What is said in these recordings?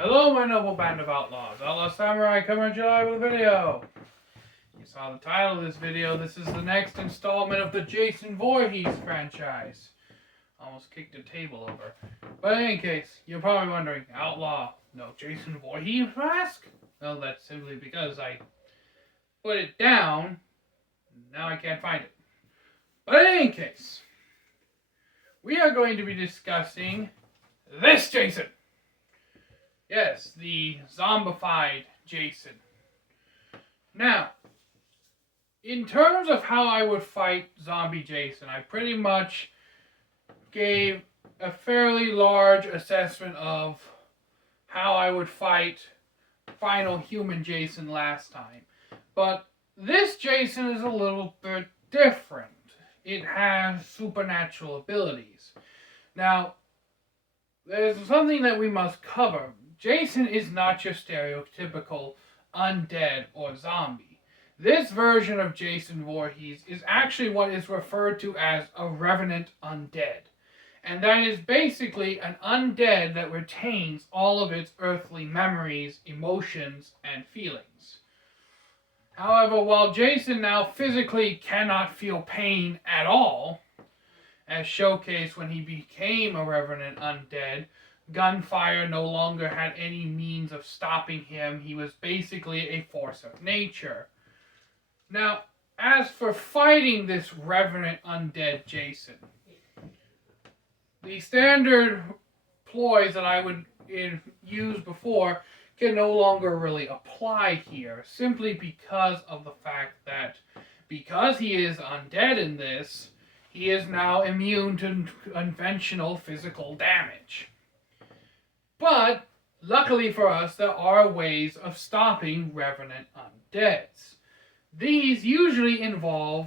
Hello, my noble band of outlaws. Outlaw Samurai coming at you live with a video. You saw the title of this video. This is the next installment of the Jason Voorhees franchise. Almost kicked the table over. But in any case, you're probably wondering, Outlaw, no Jason Voorhees mask? Well, that's simply because I put it down. Now I can't find it. But in any case, we are going to be discussing this Jason. Yes, the zombified Jason. Now, in terms of how I would fight zombie Jason, I pretty much gave a fairly large assessment of how I would fight final human Jason last time. But this Jason is a little bit different. It has supernatural abilities. Now, there's something that we must cover. Jason is not your stereotypical undead or zombie. This version of Jason Voorhees is actually what is referred to as a revenant undead. And that is basically an undead that retains all of its earthly memories, emotions, and feelings. However, while Jason now physically cannot feel pain at all, as showcased when he became a revenant undead, gunfire no longer had any means of stopping him. He was basically a force of nature. Now, as for fighting this revenant undead Jason, the standard ploys that I would use before can no longer really apply here, simply because of the fact that because he is undead in this, he is now immune to conventional physical damage. But, luckily for us, there are ways of stopping revenant undeads. These usually involve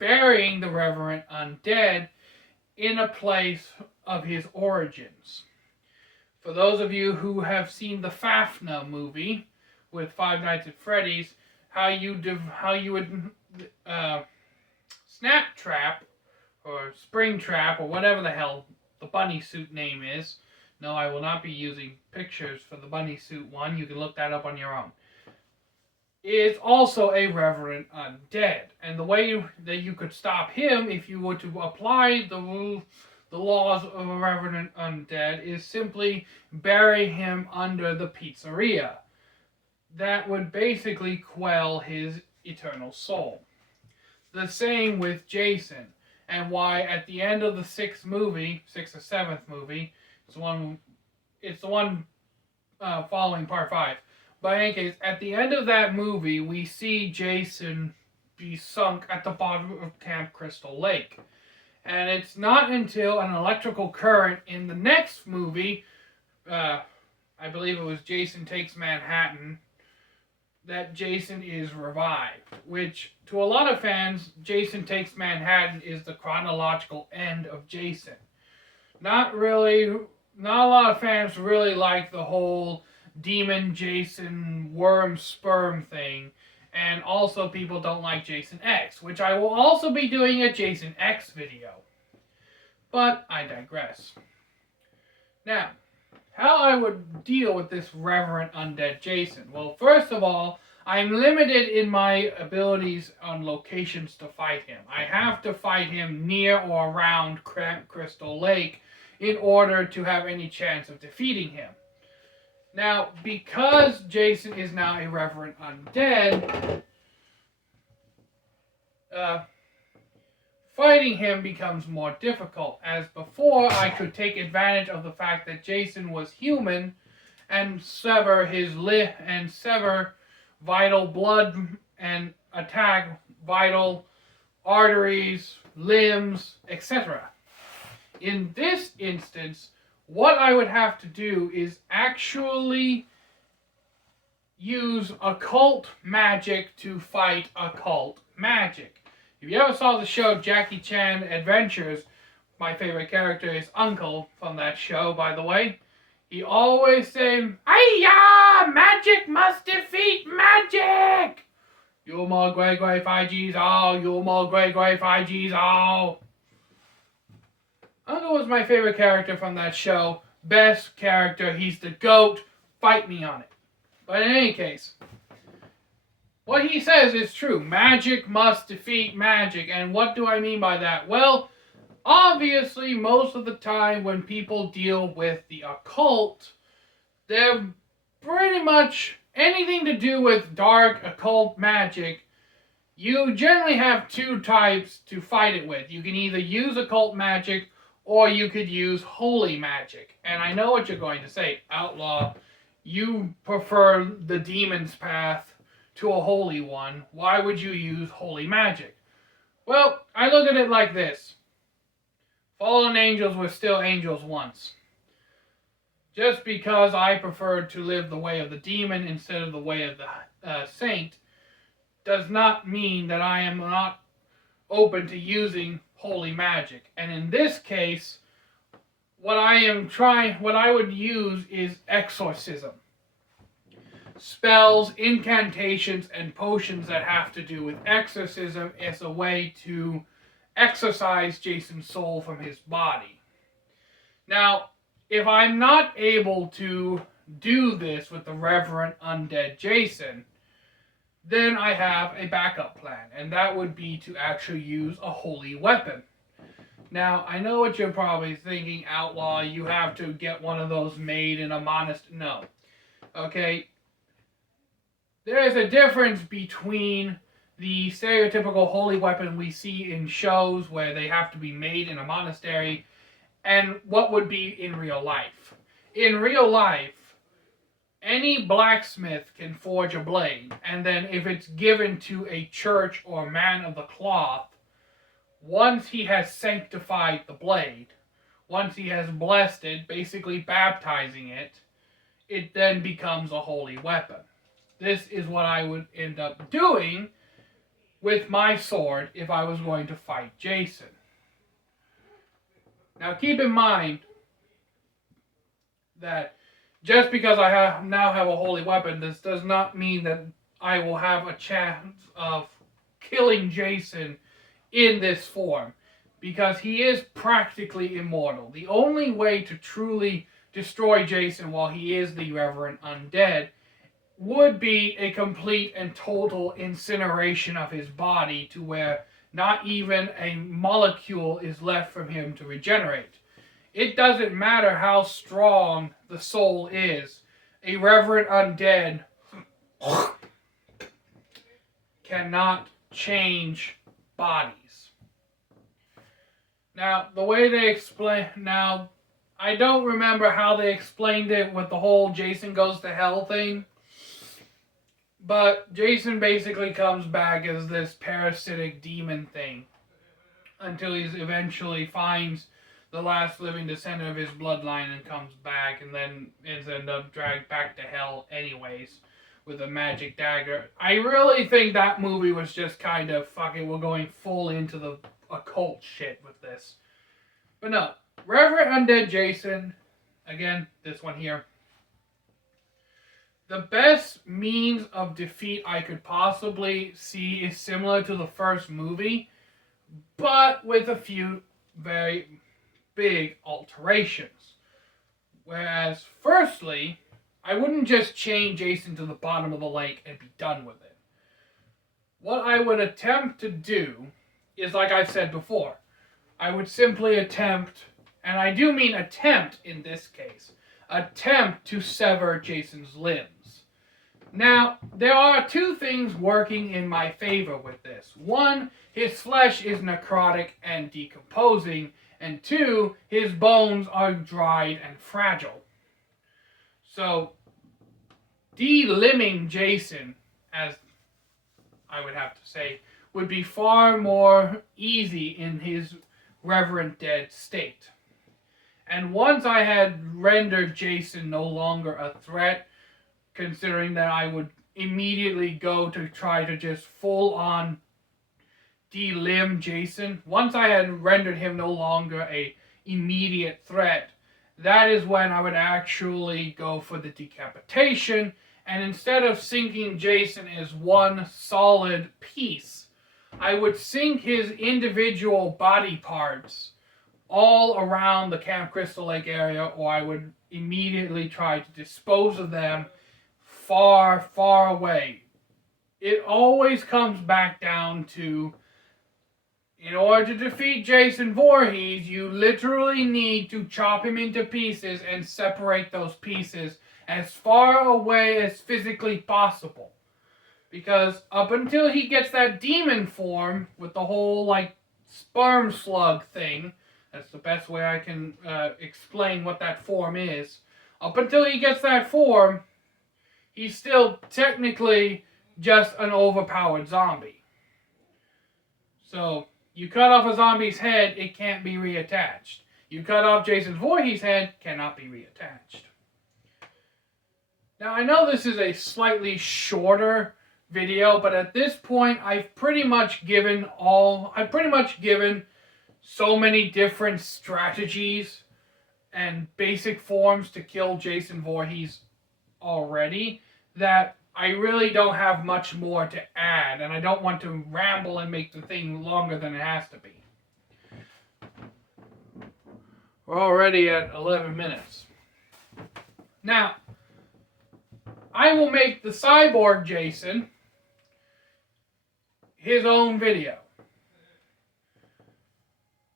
burying the revenant undead in a place of his origins. For those of you who have seen the Fafna movie with Five Nights at Freddy's, how you would snap trap or spring trap or whatever the hell the bunny suit name is. No, I will not be using pictures for the bunny suit one. You can look that up on your own. It's also a revenant undead. And the way that you could stop him, if you were to apply the laws of a revenant undead, is simply bury him under the pizzeria. That would basically quell his eternal soul. The same with Jason. And why at the end of the sixth or seventh movie, it's the one following part 5. But in any case, at the end of that movie, we see Jason be sunk at the bottom of Camp Crystal Lake. And it's not until an electrical current in the next movie, I believe it was Jason Takes Manhattan, that Jason is revived. Which, to a lot of fans, Jason Takes Manhattan is the chronological end of Jason. Not a lot of fans really like the whole demon Jason worm sperm thing. And also people don't like Jason X, which I will also be doing a Jason X video. But I digress. Now, how I would deal with this reverent undead Jason. Well, first of all, I'm limited in my abilities on locations to fight him. I have to fight him near or around Camp Crystal Lake in order to have any chance of defeating him. Now, because Jason is now a revenant undead, fighting him becomes more difficult. As before, I could take advantage of the fact that Jason was human and sever vital blood and attack vital arteries, limbs, etc. In this instance, what I would have to do is actually use occult magic to fight occult magic. If you ever saw the show Jackie Chan Adventures, my favorite character is Uncle from that show, by the way. He always said, "Hi-ya! Magic must defeat magic! You more great 5Gs all, you more great 5Gs all." Uncle was my favorite character from that show. Best character, he's the GOAT. fight me on it. But in any case, what he says is true. Magic must defeat magic. And what do I mean by that? Well, obviously, most of the time when people deal with the occult, they're pretty much anything to do with dark occult magic. You generally have two types to fight it with. You can either use occult magic or you could use holy magic. And I know what you're going to say, Outlaw. You prefer the demon's path to a holy one. Why would you use holy magic? Well, I look at it like this. Fallen angels were still angels once. Just because I preferred to live the way of the demon instead of the way of the saint does not mean that I am not open to using holy magic. And in this case, what I would use is exorcism. Spells, incantations, and potions that have to do with exorcism as a way to exorcise Jason's soul from his body. Now, if I'm not able to do this with the Reverend Undead Jason, then I have a backup plan, and that would be to actually use a holy weapon. Now, I know what you're probably thinking, Outlaw, you have to get one of those made in a monastery. No. Okay? There is a difference between the stereotypical holy weapon we see in shows where they have to be made in a monastery and what would be in real life. In real life, any blacksmith can forge a blade, and then if it's given to a church or man of the cloth, once he has sanctified the blade, once he has blessed it, basically baptizing it, it then becomes a holy weapon. This is what I would end up doing with my sword if I was going to fight Jason. Now keep in mind that just because I now have a holy weapon, this does not mean that I will have a chance of killing Jason in this form, because he is practically immortal. The only way to truly destroy Jason while he is the Reverend Undead would be a complete and total incineration of his body to where not even a molecule is left from him to regenerate. It doesn't matter how strong the soul is. A Reverend Undead cannot change bodies. Now, the way they explain... Now, I don't remember how they explained it with the whole Jason goes to hell thing. But Jason basically comes back as this parasitic demon thing until he eventually finds the last living descendant of his bloodline and comes back, and then is end up dragged back to hell anyways with a magic dagger. I really think that movie was just kind of, fuck it, we're going full into the occult shit with this. But no, Reverend Undead Jason, again, this one here. The best means of defeat I could possibly see is similar to the first movie, but with a few very big alterations. Whereas, firstly, I wouldn't just chain Jason to the bottom of the lake and be done with it. What I would attempt to do is, like I've said before, I would simply attempt, and I do mean attempt in this case, attempt to sever Jason's limbs. Now, there are two things working in my favor with this. One, his flesh is necrotic and decomposing, and two, his bones are dried and fragile. So, de-limbing Jason, as I would have to say, would be far more easy in his reverent dead state. And once I had rendered Jason no longer a threat, considering that I would immediately go to try to just full-on de-limb Jason, once I had rendered him no longer a immediate threat, that is when I would actually go for the decapitation, and instead of sinking Jason as one solid piece, I would sink his individual body parts all around the Camp Crystal Lake area, or I would immediately try to dispose of them far, far away. It always comes back down to, in order to defeat Jason Voorhees, you literally need to chop him into pieces and separate those pieces as far away as physically possible. Because up until he gets that demon form with the whole, like, sperm slug thing, that's the best way I can explain what that form is. Up until he gets that form, he's still technically just an overpowered zombie. So, you cut off a zombie's head, it can't be reattached. You cut off Jason Voorhees' head, cannot be reattached. Now, I know this is a slightly shorter video, but at this point, I've pretty much given so many different strategies and basic forms to kill Jason Voorhees already that I really don't have much more to add, and I don't want to ramble and make the thing longer than it has to be. We're already at 11 minutes. Now, I will make the cyborg Jason his own video.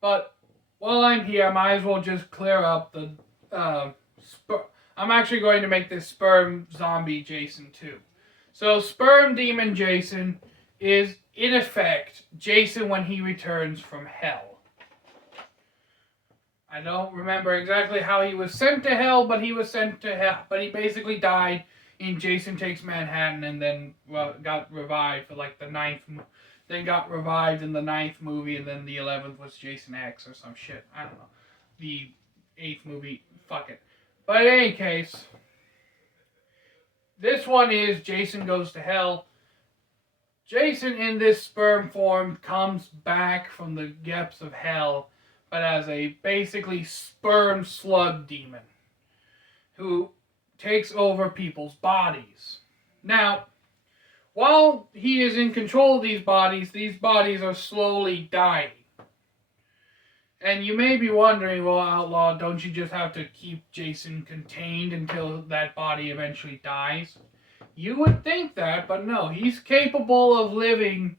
But while I'm here, I might as well just clear up the I'm actually going to make this sperm zombie Jason too. So sperm demon Jason is in effect Jason when he returns from hell. I don't remember exactly how he was sent to hell, but he was sent to hell. But he basically died in Jason Takes Manhattan, and then got revived for like the ninth. Then got revived in the 9th movie, and then the 11th was Jason X or some shit. I don't know. The 8th movie, fuck it. But in any case, this one is Jason Goes to Hell. Jason in this sperm form comes back from the depths of hell, but as a basically sperm slug demon who takes over people's bodies. Now, while he is in control of these bodies are slowly dying. And you may be wondering, well, Outlaw, don't you just have to keep Jason contained until that body eventually dies? You would think that, but no. He's capable of living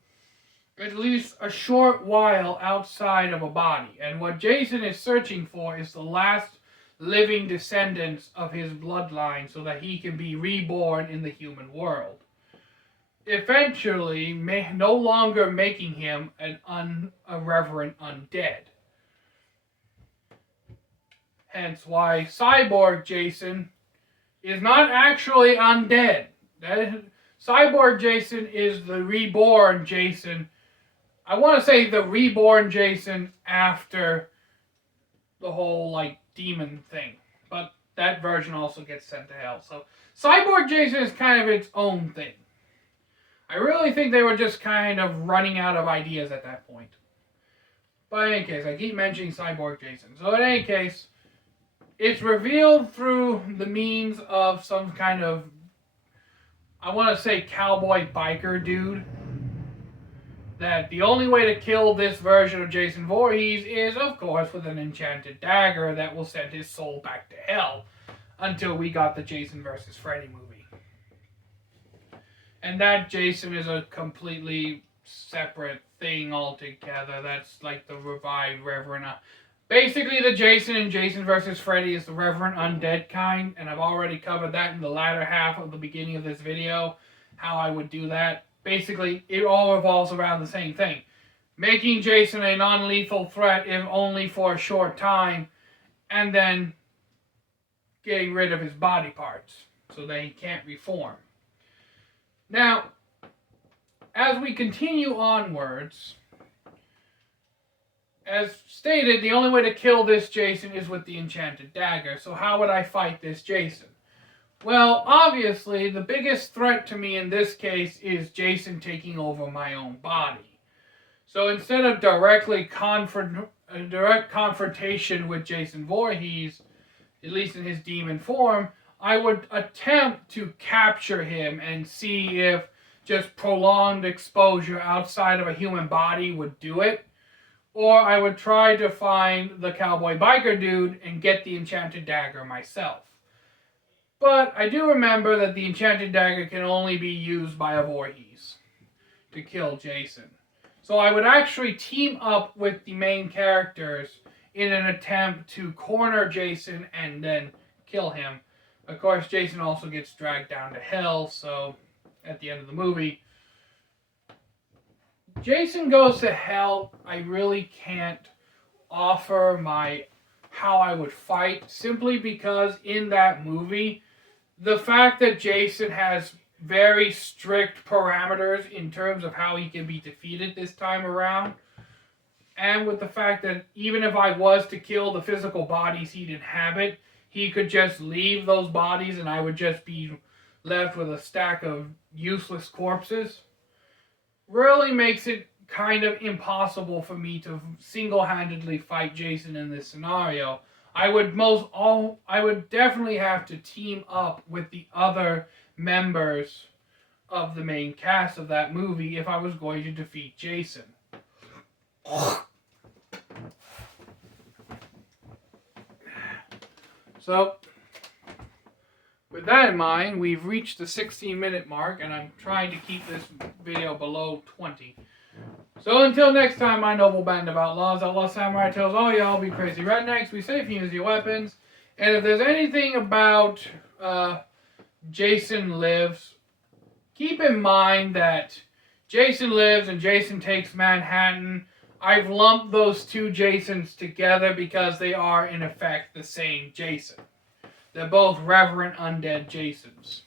at least a short while outside of a body. And what Jason is searching for is the last living descendants of his bloodline so that he can be reborn in the human world. Eventually, no longer making him a reverent undead. Hence why Cyborg Jason is not actually undead. Cyborg Jason is the reborn Jason. I want to say the reborn Jason after the whole, like, demon thing. But that version also gets sent to hell. So, Cyborg Jason is kind of its own thing. I really think they were just kind of running out of ideas at that point. But in any case, I keep mentioning Cyborg Jason. So in any case, it's revealed through the means of some kind of, I want to say, cowboy biker dude, that the only way to kill this version of Jason Voorhees is, of course, with an enchanted dagger that will send his soul back to hell until we got the Jason vs. Freddy movie. And that Jason is a completely separate thing altogether. That's like the revived Reverend. Basically, the Jason in Jason vs. Freddy is the Reverend Undead kind, and I've already covered that in the latter half of the beginning of this video, how I would do that. Basically, it all revolves around the same thing. Making Jason a non-lethal threat, if only for a short time, and then getting rid of his body parts so that he can't reform. Now, as we continue onwards, as stated, the only way to kill this Jason is with the enchanted dagger. So how would I fight this Jason? Well, obviously, the biggest threat to me in this case is Jason taking over my own body. So instead of direct confrontation with Jason Voorhees, at least in his demon form, I would attempt to capture him and see if just prolonged exposure outside of a human body would do it. Or I would try to find the cowboy biker dude and get the enchanted dagger myself. But I do remember that the enchanted dagger can only be used by a Voorhees to kill Jason. So I would actually team up with the main characters in an attempt to corner Jason and then kill him. Of course, Jason also gets dragged down to hell, so at the end of the movie, Jason Goes to Hell, I really can't offer how I would fight, simply because in that movie, the fact that Jason has very strict parameters in terms of how he can be defeated this time around, and with the fact that even if I was to kill the physical bodies he'd inhabit, he could just leave those bodies and I would just be left with a stack of useless corpses, really makes it kind of impossible for me to single-handedly fight Jason in this scenario. I would definitely have to team up with the other members of the main cast of that movie if I was going to defeat Jason. So, with that in mind, we've reached the 16-minute mark, and I'm trying to keep this video below 20. So until next time, my noble band of outlaws, Outlaw Samurai tells all y'all be crazy rednecks, be safe and use your weapons, and if there's anything about Jason Lives, keep in mind that Jason Lives and Jason Takes Manhattan, I've lumped those two Jasons together because they are, in effect, the same Jason. They're both reverent undead Jasons.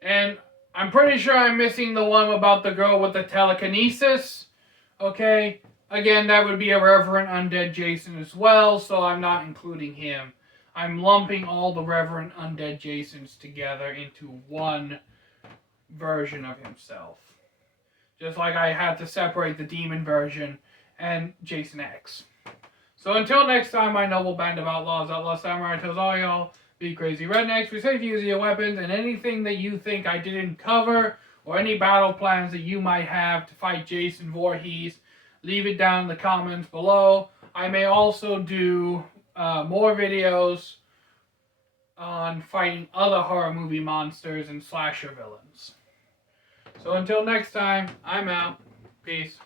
And I'm pretty sure I'm missing the one about the girl with the telekinesis. Okay? Again, that would be a reverent undead Jason as well, so I'm not including him. I'm lumping all the reverent undead Jasons together into one version of himself. Just like I had to separate the demon version and Jason X. So until next time, my noble band of outlaws, Outlaw Samurai tells all y'all, be crazy rednecks, be safe using your weapons, and anything that you think I didn't cover, or any battle plans that you might have to fight Jason Voorhees, leave it down in the comments below. I may also do more videos on fighting other horror movie monsters and slasher villains. So until next time, I'm out. Peace.